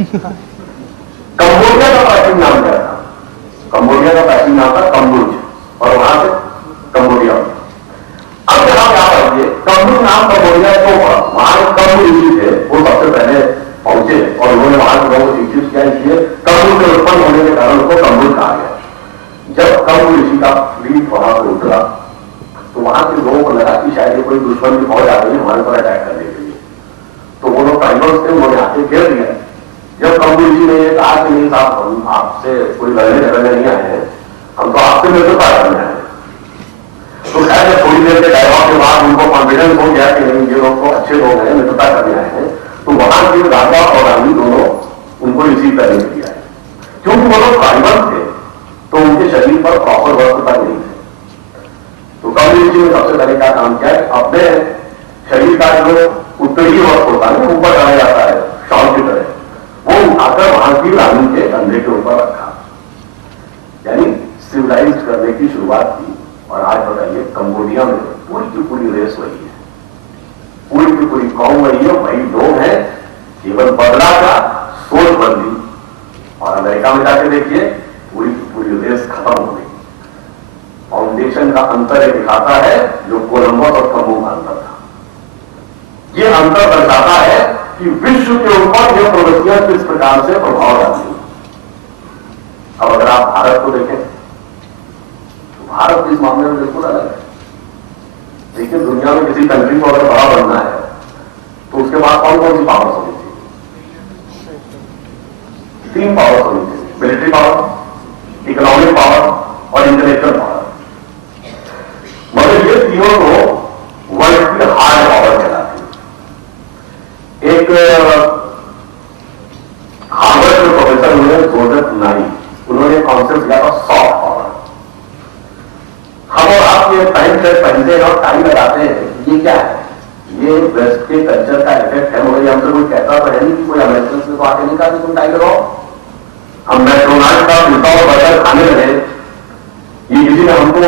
Cambodia का प्राचीन नाम क्या था? कंबोडिया का प्राचीन नाम था कम्बुज, और वहां से कंबोडिया। अब यहां पे आप आइए, कम्बुज नाम कंबोडिया क्यों पड़ा? वहां एक कम्बु ऋषि थे, वो सबसे पहले पहुंचे और उन्होंने वहां के लोगों को शिक्षित किया, इसलिए कम्बुज से उत्पन्न होने के कारण उसको कम्बुज कहा गया। जब कम्बु ऋषि का फ्लीट वहां पर उतरा तो वहां के लोगों को लगा कि शायद ये कोई दुश्मन की फौज आ गई हमारे पर अटैक करने के लिए, तो वो लोग ट्राइबल्स थे, उन्होंने आके घेर दिया। जब कम्बु जी ने ये कहा कि नहीं साहब, हम आपसे कोई लड़ने झगड़ने नहीं आए हैं, हम तो आपसे मित्रता करने आए हैं। तो खैर जब थोड़ी देर के डायलॉग के बाद उनको कॉन्फिडेंस हो गया कि नहीं ये लोग तो अच्छे लोग हैं, मित्रता करने आए हैं, तो वहां के राजा और रानी दोनों उनको रिसीव करने के लिए आए। क्योंकि वो लोग ट्राइबल थे तो उनके शरीर पर प्रॉपर वस्त्र तक नहीं थे। तो कम्बु जी ने सबसे पहले क्या काम किया, अपने शरीर का जो उत्तरी वस्त्र होता है, ऊपर डाला जाता है शॉल की तरह, वो उठाकर वहां की रानी के कंधे के ऊपर रखा, यानी सिविलाइज करने की शुरुआत की। और आज बताइए कंबोडिया में पूरी की पूरी रेस वही है, पूरी की पूरी कौम वही है, वही लोग हैं, केवल बदला का सोच बदली। और अमेरिका में जाके देखिए पूरी की पूरी रेस खत्म हो गई। फाउंडेशन का अंतर ये दिखाता है जो कोलंबस और कम्बू का अंतर था। ये अंतर दर्शाता है कि विश्व के ऊपर ये प्रवृत्तियां किस प्रकार से प्रभाव डालती हैं। अब अगर आप भारत को देखें तो भारत इस मामले में बिल्कुल अलग है। देखिए दुनिया में किसी कंट्री को अगर बड़ा बनना है तो उसके बाद कौन कौन सी पावर्स होनी चाहिए? 3 पावर्स होनी चाहिए, मिलिट्री पावर, इकोनॉमिक पावर और इंटेलेक्चुअल पावर। मगर ये तीनों को वर्ल्ड की हार्ड पावर कहलाती है। एक हार्वर्ड के प्रोफेसर हुए जोसेफ नाई, उन्होंने कॉन्सेप्ट दिया था सॉफ्ट पावर। हम और आप ये पैंट शर्ट पहनते हैं और टाई लगाते हैं, ये क्या है? ये वेस्ट के कल्चर का इफेक्ट है। मगर हमसे कोई कहता तो है नहीं कि कोई अमेरिकन से तो आके नहीं कहा कि तुम टाई लगाओ। हम मैकडोनाल्ड का पिज्जा और बर्गर खाने लगे, ये किसी ने हमको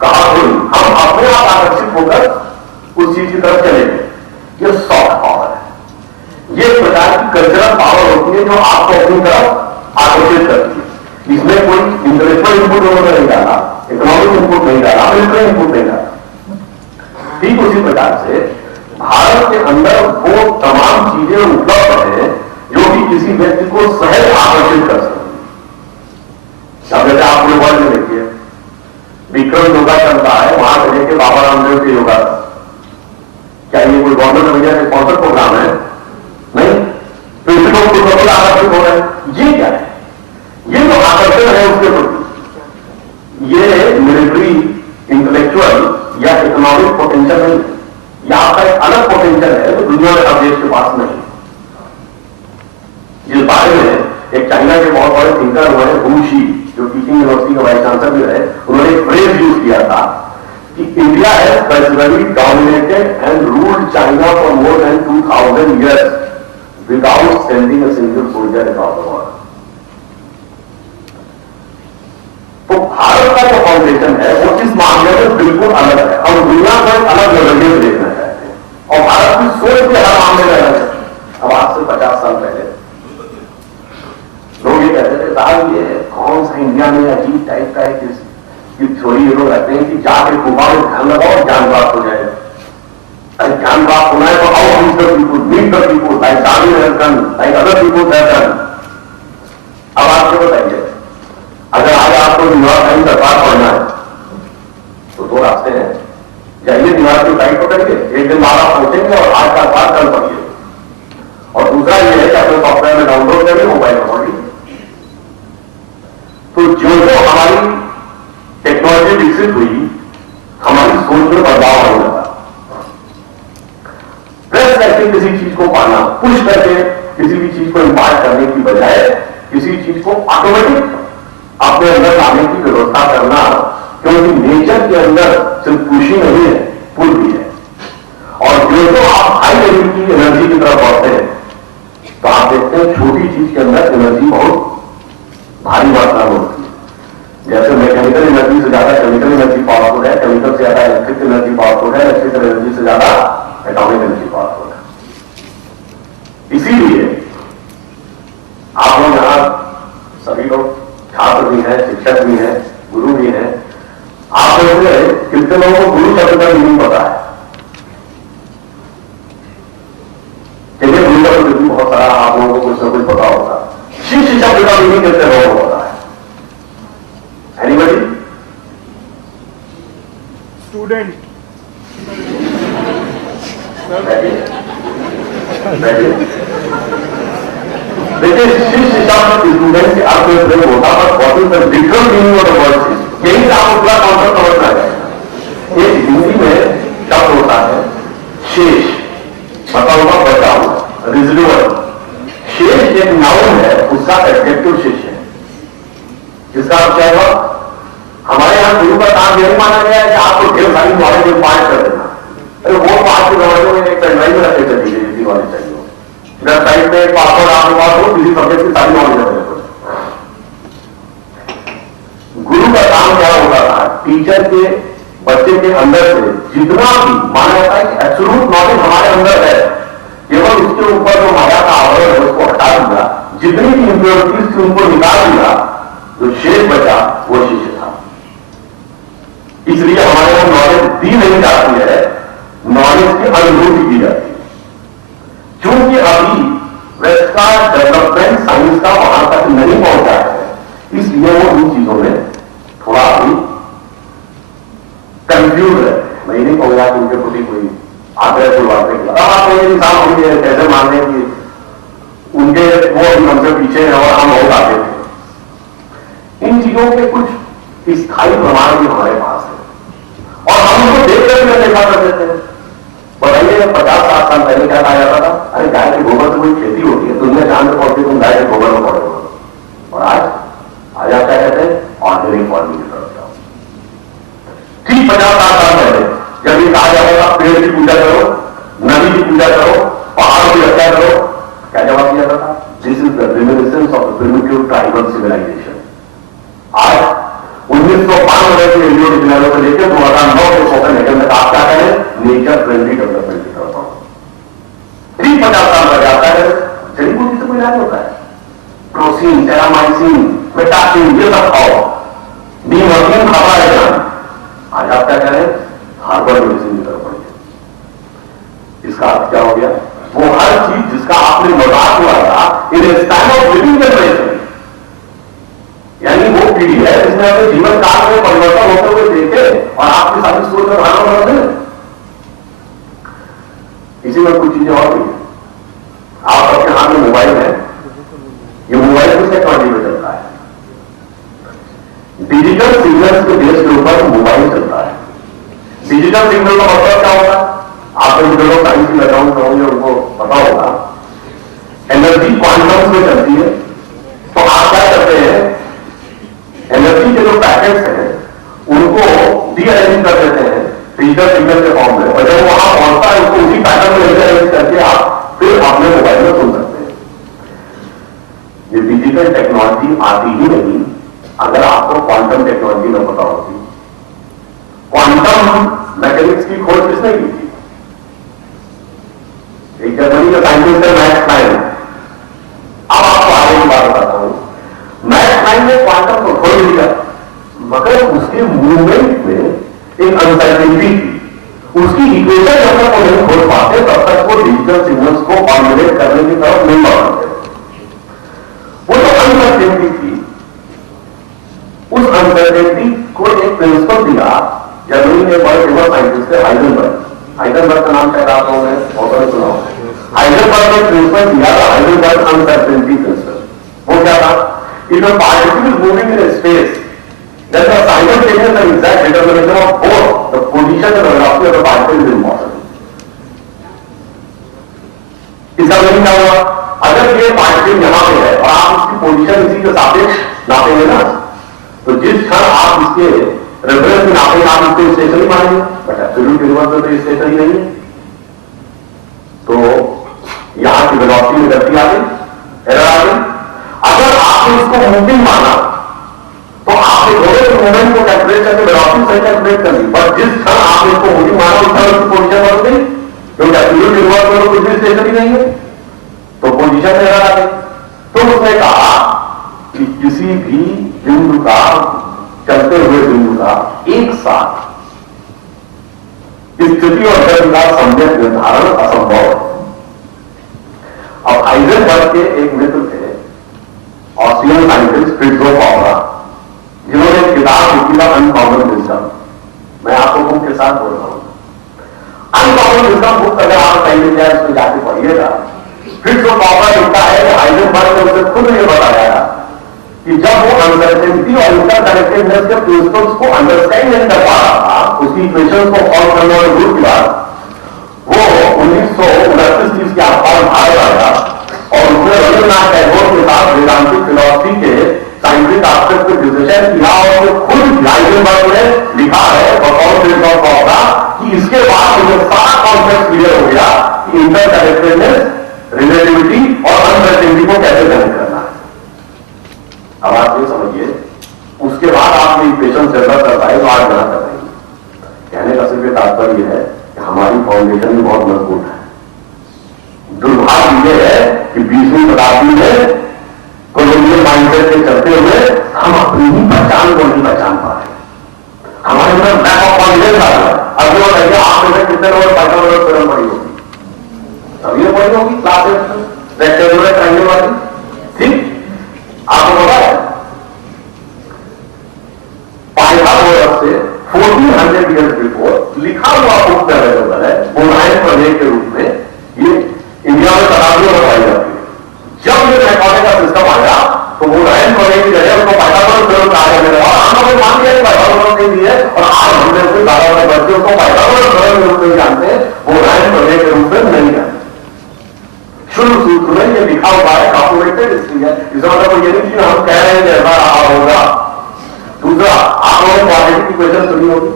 कहा थोड़ी, हम अपने आप आकर्षित होकर उस चीज की तरफ चले गए। ये सॉफ्ट पावर है। ये प्रकार की कल्चरल पावर होती है जो आपको अपनी तरफ आकर्षित करती है। इसमें कोई इंटेलेक्चुअल इनपुट उन्होंने नहीं डाला, इकोनॉमिक इनपुट नहीं डाला, मिलिट्री इनपुट नहीं डाला। ठीक उसी प्रकार से भारत के अंदर वो तमाम चीजें उपलब्ध हैं जो कि किसी व्यक्ति को सहज आकर्षित कर सकती है। अब जैसे आप पूरे वर्ल्ड में देखिए विक्रम योगा चलता है, वहां से लेके बाबा रामदेव के योगा, क्या ये कोई गवर्नमेंट ऑफ इंडिया के स्पॉन्सर प्रोग्राम है? नहीं। तो इसी लोग तो आकर्षित हो रहे हैं। ये क्या है? ये जो आकर्षण है उसके प्रति, ये मिलिट्री, इंटेलेक्चुअल या इकोनॉमिक पोटेंशियल नहीं है। यह आपका एक अलग पोटेंशियल है जो दुनिया में हर देश के पास नहीं है। जिस बारे में एक चाइना के बहुत बड़े थिंकर हुए हैं वुशी, जो टीचिंग यूनिवर्सिटी का वाइस चांसलर भी रहे, उन्होंने एक फ्रेज यूज किया था कि India has culturally dominated and ruled China for more than 2000 years without sending a single soldier across the world. तो भारत का जो फाउंडेशन है वो इस मामले में बिल्कुल अलग है। हम दुनिया को एक अलग नजरिए से देखना चाहते हैं और भारत की सोच के हर मामले में अलग है। अब आज से 50 साल पहले लोग ये कहते थे साहब ये कौन सा इंडिया में अजीब टाइप का है कि थोड़ी ये लोग रहते हैं कि जाके गुफा में ध्यान लगाओ और ज्ञान प्राप्त हो जाएगा। अरे ज्ञान प्राप्त होना है तो how meet the people, meet the people like Swami Vivekananda, like other people have done. अब आपको बताइए, अगर आज आपको न्यूयॉर्क टाइम्स अखबार पढ़ना है तो 2 रास्ते हैं, जाइए न्यूयॉर्क की फ्लाइट पकड़िए, एक दिन बाद आप पहुंचेंगे और आज का अखबार कल पढ़िए। और दूसरा ये है कि अपने सॉफ्टवेयर में डाउनलोड करिए, मोबाइल में पढ़िए। तो जो हमारी टेक्नोलॉजी विकसित हुई, हमारी सोच में बदलाव होने लगा। प्रेस करके किसी चीज को पाना, पुश करके किसी भी चीज को इंपार्ट करने की बजाय किसी चीज को ऑटोमेटिक अपने अंदर लाने की व्यवस्था करना, क्योंकि नेचर के अंदर सिर्फ पुशी नहीं है, पुल भी है। और जो आप हाई लेवल की एनर्जी की तरफ बढ़ते हैं तो आप देखते हैं छोटी चीज के अंदर एनर्जी बहुत भारी मात्रा में होती है। जैसे मैकेनिकल एनर्जी से ज्यादा केमिकल एनर्जी पावरफुल है, केमिकल से ज्यादा इलेक्ट्रिक एनर्जी पावरफुल है, इलेक्ट्रिकल एनर्जी से ज्यादा एटॉमिक एनर्जी पावरफुल है। इसीलिए का मीनिंग कैसे रॉन्ग होता है? एनीबडी? स्टूडेंट। देखिए शिष्य शब्द स्टूडेंट के अर्थ में प्रयोग होता है, what is the literal meaning of the word शिष्य, यही आप पूरा कॉन्सेप्ट समझना है। एक हिंदी में शब्द होता है शेष, मतलब होगा बचा हुआ, रिजिडुअल। शेष एक नाउन है, उसका एडजेक्टिव शेष है। इसका अर्थ क्या हुआ? हमारे यहां गुरु का काम यही माना गया है कि आपको ढेर सारी नॉलेज इम्पार्ट कर देना। अरे वो तो आज के जमाने में एक पेनड्राइव में रखे चली गई जितनी नॉलेज चाहिए, वेबसाइट पे पासवर्ड आपके पास हो, किसी सब्जेक्ट की सारी नॉलेज अवेलेबल। गुरु का काम क्या होता था? टीचर के बच्चे के अंदर से जितना भी माना जाता है कि एब्सोल्यूट नॉलेज हमारे अंदर है, केवल उसके ऊपर जो माया का आवरण है उसको हटा दिया, जितनी भी इम्प्योरिटीज थी उनको निकाल दिया, जो शेष बचा वो शिष्य था। इसलिए हमारे यहां नॉलेज दी नहीं जाती है, नॉलेज की अनुभूति की जाती है। क्योंकि अभी वेस्ट का डेवलपमेंट साइंस का वहां तक नहीं पहुंचा है, इसलिए वो इन चीजों में थोड़ा अभी कंफ्यूज है। मैं नहीं कहूंगा कि उनके प्रति कोई आग्रह की बात नहीं। अब आप कोई इंसान होंगे कैसे मान लें कि उनके वो हमसे पीछे है और हम बहुत आगे थे। इन चीजों के कुछ स्थायी प्रमाण भी हमारे पास है और हम उनको देख कर देखा करते थे। बताइए 50-60 साल पहले क्या कहा जाता था? अरे गाय के गोबर से कोई खेती होती है, दुनिया चांद में पहुंचती, तुम गाय के गोबर में पड़े हो। और आज आप क्या कहते हैं? ऑर्गेनिक फार्मिंग की तरफ जाओ। ठीक 50-60 साल पहले जब ये कहा जाता था पेड़ की पूजा करो, नदी की पूजा करो, पहाड़ की रक्षा करो, क्या जवाब दिया जाता था? This is the reminiscence of the primitive tribal civilisation. आज 1992 के रेडियो डिक्लेयर से लेकर 2009 के कोपेनहेगन तक आप क्या करें? नेचर फ्रेंडली डेवलपमेंट की तरफ बढ़ो। ठीक 50 साल लग जाता है, जड़ी बूटी से कोई इलाज होता है? प्रोसीन, टेरामाइसिन, मेटासिन, ये सब खाओ, नीमोनियम खावा है जान। आज आप क्या करें? हार्बल मेडिसिन की तरफ बढ़िए। इसका अर्थ क्या हो गया? वो हर चीज जिसका आपने मजाक हुआ था इन स्पैन ऑफ लिविंग जनरेशन, यानी वो पीढ़ी है जिसने अपने जीवन काल में परिवर्तन होते हुए देखे और आपकी सारी सोच और धारणा बदल दें। इसी में कुछ चीजें और भी है। आप सबके हाथ में मोबाइल है, ये मोबाइल किस टेक्नोलॉजी में चलता है? डिजिटल सिग्नल्स के बेस के ऊपर मोबाइल चलता है। डिजिटल सिग्नल का मतलब क्या होगा? आप जो लोग साइंस की बैकग्राउंड में होंगे उनको पता होगा, एनर्जी क्वांटम में चलती है। तो आप क्या करते हैं? एनर्जी के जो पैकेट्स हैं उनको डीअरेंज कर देते हैं डिजिटल सिग्नल के फॉर्म में, और जब वहां पहुंचता है उसको उसी पैटर्न में रीअरेंज करके आप फिर अपने मोबाइल में सुन सकते हैं। ये डिजिटल टेक्नोलॉजी आती ही नहीं अगर आपको क्वांटम टेक्नोलॉजी न पता होती। क्वांटम मैकेनिक्स की खोज किसने की थी? एक जर्मनी का साइंटिस्ट है मैक्स प्लैंक। अब आपको आगे की बात बताता हूं। मैक्स प्लैंक ने क्वांटम को खोज लिया, मगर उसके मूवमेंट में एक अनसर्टेनिटी थी। उसकी इक्वेशन जब तक वो नहीं खोज पाते तब तक वो डिजिटल सिग्नल्स को फॉर्मुलेट करने की तरफ नहीं बढ़ते। वो जो अनसर्टेनिटी थी, उस अनसर्टेनिटी को एक प्रिंसिपल दिया जर्मनी में बड़े फेमस साइंटिस्ट है हाइजेनबर्ग। हाइजेनबर्ग का नाम शायद आप लोगों ने बहुत सुना हो। हाइजेनबर्ग ने प्रिंसिपल दिया था हाइजेनबर्ग अनसर्टेनिटी प्रिंसिपल। वो क्या था? If a particle is moving in space, then the simultaneous and exact determination of both the position and the velocity of the particle is impossible. इसका मतलब क्या हुआ? अगर ये पार्टिकल यहां पे है और आप इसकी पोजीशन इसी के सापेक्ष नापेंगे ना, तो जिस क्षण आप इसके रेफरेंस में नापेंगे आप इसको स्टेशनरी मानेंगे, बट एब्सोल्यूट यूनिवर्स में तो स्टेशनरी नहीं है। तो यहां की वेलोसिटी में गति आ गई, एरर आ गई। अगर आपने इसको मूविंग माना तो आपने दोनों मूवमेंट को कैलकुलेट करके वेलोसिटी सही कैलकुलेट कर ली, पर जिस क्षण आपने इसको मूविंग माना उस क्षण उसकी पोजीशन बदल गई, क्योंकि एब्सोल्यूट यूनिवर्स में तो कुछ भी स्टेशनरी नहीं है, तो पोजीशन में एरर आ गई। तो उसने कहा कि किसी भी बिंदु का, चलते हुए बिंदु का एक साथ स्थिति और गति का सम्यक निर्धारण असंभव है। अब हाइजेनबर्ग के एक मित्र थे, ऑस्ट्रियन साइंटिस्ट फ्रिट्जो कॉपरा, जिन्होंने एक किताब लिखी था अनकॉमन विजडम। मैं आपको बुक के साथ बोल रहा हूं, अनकॉमन विजडम बुक अगर आप कहीं मिल जाए उसमें जाके पढ़िएगा। फ्रिट्जो कॉपरा लिखता है कि हाइजेनबर्ग ने उसे खुद ये बताया कि जब वो अनसर्टेनिटी और इंटरकनेक्टेडनेस के प्रिंसिपल्स को अंडरस्टैंड नहीं कर पा रहा था, उसकी इक्वेशंस को सॉल्व करने वाले ग्रुप के बाद वो 1929 के आसपास भारत आया और उसने रविन्द्रनाथ टैगोर के साथ वेदांतिक फिलॉसफी के साइंटिफिक एस्पेक्ट पे डिस्कशन किया और वो खुद हाइजेनबर्ग ने लिखा है बकौल फ्रिट्जो कॉपरा कि इसके बाद मुझे सारा कॉन्सेप्ट क्लियर हो गया कि इंटरकनेक्टेडनेस, रिलेटिविटी और अनसर्टेनिटी को कैसे कनेक्ट करना है। अब आप ये समझिए, उसके बाद आप ये इक्वेशन डेवलप कर पाए तो आज यहां कर रहे हैं। कहने का सिर्फ तात्पर्य है कि हमारी फाउंडेशन भी बहुत मजबूत है। दुर्भाग्य यह है कि 20वीं शताब्दी में कॉलोनियल माइंडसेट के चलते हुए हम अपनी ही पहचान को नहीं पहचान पा रहे। हमारे अंदर लैक ऑफ कॉन्फिडेंस आ रहा है। अभी वो कहिए आप में से कितने लोग पैसा फिल्म पड़ी होगी, तभी ये पड़ी होगी क्लासेस रेक्टेंगुलर ट्रायंगल वाली, ठीक? आपको पता है पाइथागोरस से 1400 ईयर्स बिफोर लिखा हुआ बुक अवेलेबल है बोनाइन प्रमेय के रूप में। ये इंडिया में शताब्दियों में पाई जाती है। जब ये मैथमेटिक्स का सिस्टम आया तो बोनाइन प्रमेय की जगह उसको पाइथागोरस थ्योरम कहा जाने लगा और हम लोग मान लिया कि पाइथागोरस ने दी है और आज हमने से ज्यादा बच्चे उसको पाइथागोरस थ्योरम के रूप में जानते हैं, बोनाइन प्रमेय के रूप में नहीं जानते। शुरू सूत्र में ये लिखा हुआ है, डॉक्यूमेंटेड हिस्ट्री है। इसका मतलब ये नहीं कि हम कह रहे हैं कि ऐसा रहा होगा। दूसरा, आप लोगों ने क्वाड्रेटिक इक्वेशन सुनी होगी,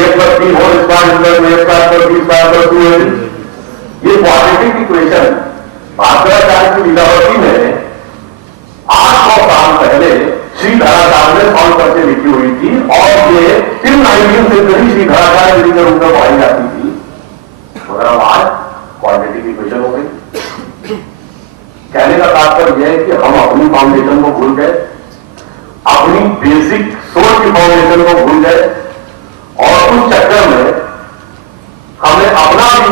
a plus b whole square plus a square plus b square plus 2ab। ये क्वाड्रेटिक इक्वेशन भास्कराचार्य की लीलावती में 800 साल पहले श्रीधराचार्य ने सॉल्व करके लिखी हुई थी और ये टिल 19वीं सेंचुरी श्रीधराचार्य विधि के रूप में पढ़ाई जाती थी। मगर अब आज क्वाड्रेटिक इक्वेशन हो गई। कहने का तात्पर्य यह है कि हम अपनी फाउंडेशन को भूल गए, अपनी बेसिक सोच की फाउंडेशन को भूल गए और उस चक्कर में हमने अपना भी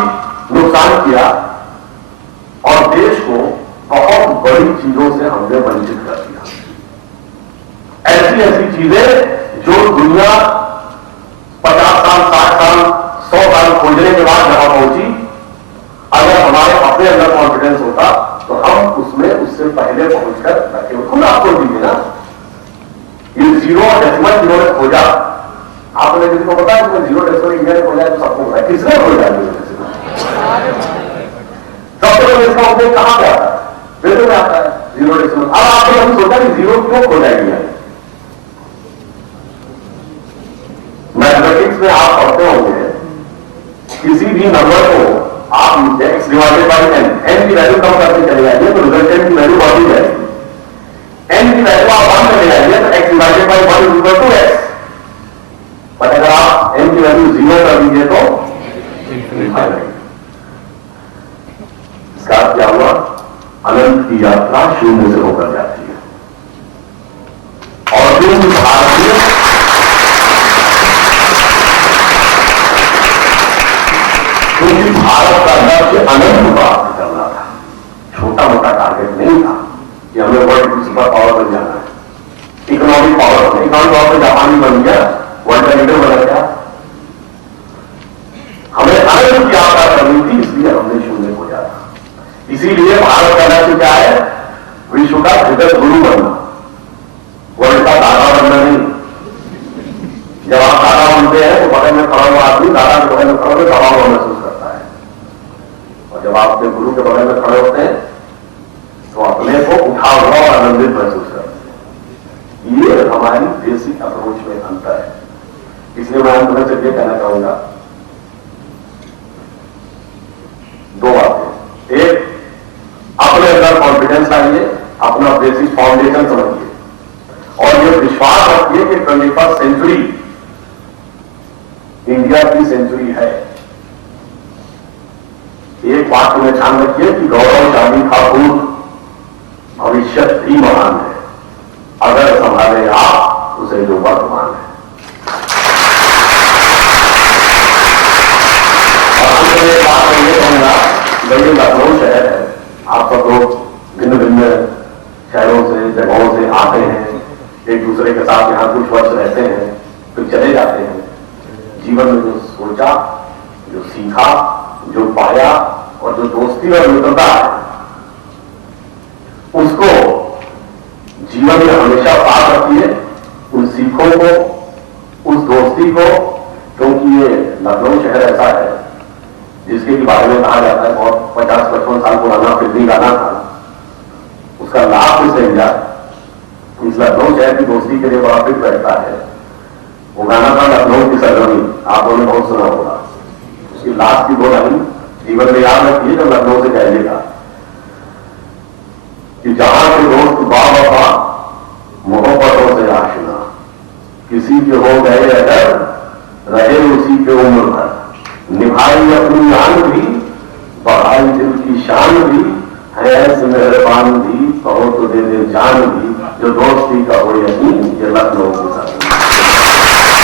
नुकसान किया और देश को बहुत बड़ी चीजों से हमने वंचित कर दिया। ऐसी ऐसी चीजें जो दुनिया 50 साल 60 साल 100 साल खोजने के बाद जहां पहुंची, अगर हमारे अपने अंदर कॉन्फिडेंस होता तो हम उसमें उससे पहले पहुंचकर रखे। खुद आपको दीजिए ना, ये जीरो और डेसिमल जिन्होंने खोजा, आपने किसी को पता है जीरो डेसिमल इंडिया ने खोजा है तो सबको पता है किसने खोजा जीरो डेसिमल। सबसे पहले इसका उपयोग कहां पे आता है? वेदों में आता है जीरो डेसिमल। अब आपने कभी सोचा कि जीरो क्यों खोजा गया? मैथमेटिक्स में आप पढ़ते होंगे किसी भी नंबर को आप x divided by n, n की वैल्यू कम करते चले जाइए तो रिजल्टेंट की वैल्यू बढ़ती जाएगी। एन की वैल्यू आप 1 में ले जाइए तो x divided by 1 is equal to x. But अगर आप एन की वैल्यू 0 कर दीजिए तो इसका क्या हुआ? अनंत की यात्रा शून्य से होकर जाती है। और जो भारतीय क्योंकि भारत का लक्ष्य अनंत प्राप्त करना था, छोटा मोटा टारगेट नहीं था कि हमें वर्ल्ड की सुपर पावर बन जाना है। इकोनॉमिक पावर, इकोनॉमिक पावर में जापानी बन गया, वर्ल्ड का लीडर बन गया। हमें अनंत की यात्रा करनी थी, इसलिए हमने शून्य को जाना। इसीलिए भारत का लक्ष्य क्या है? विश्व का जगत गुरु बनना, वर्ल्ड का दादा बनना नहीं। जब आप दादा बनते हैं तो बगल में खड़ा हुआ आदमी दादा के बगल में खड़ा हुआ दबाव महसूस करता है, और जब आप अपने गुरु के बगल में खड़े होते हैं तो अपने को उठा हुआ और आनंदित महसूस करते हैं। ये हमारी बेसिक अप्रोच में अंतर है। इसलिए मैं अंत में सिर्फ ये कहना चाहूंगा, दो बातें। एक, अपने अंदर कॉन्फिडेंस लाइए, अपना बेसिक फाउंडेशन समझिए और ये विश्वास रखिए कि 21st सेंचुरी इंडिया की सेंचुरी है। एक बात में ध्यान रखिए कि गौरवशाली था भूत, भविष्य भी महान है, अगर संभाले आप उसे जो वर्तमान है। और अंत में बात मैं ये कहूंगा, भाई लखनऊ शहर है, आप सब लोग भिन्न भिन्न शहरों से एक दूसरे के साथ यहां कुछ वर्ष रहते हैं फिर चले जाते हैं। जीवन में जो सोचा, जो सीखा, जो पाया और जो दोस्ती और मित्रता है उसको जीवन में हमेशा साथ रखिए। उन सीखों को, उस दोस्ती को, क्योंकि ये लखनऊ शहर ऐसा है जिसके बारे में कहा जाता है बहुत 50-55 साल पुराना फिल्मी गाना था, उसका लाभ इससे मिला। इस लखनऊ शहर की दोस्ती के लिए बड़ा फिट बैठता है। वो गाना था लखनऊ की सरगर्मी, आप लोगों ने बहुत सुना होगा। उसकी लास्ट की 2 लाइन जीवन में याद रखिए जब लखनऊ से जाइएगा कि जहां के दोस्त बाबा मोहब्बतों से आशना, किसी के हो गए अगर रहे उसी के उम्र भर, निभाई अपनी जान भी, बढ़ाई दिल की शान भी, है ऐसे मेहरबान भी, कहो तो दे दे जान भी, जो दोस्ती का हो यकीन, ये लखनऊ की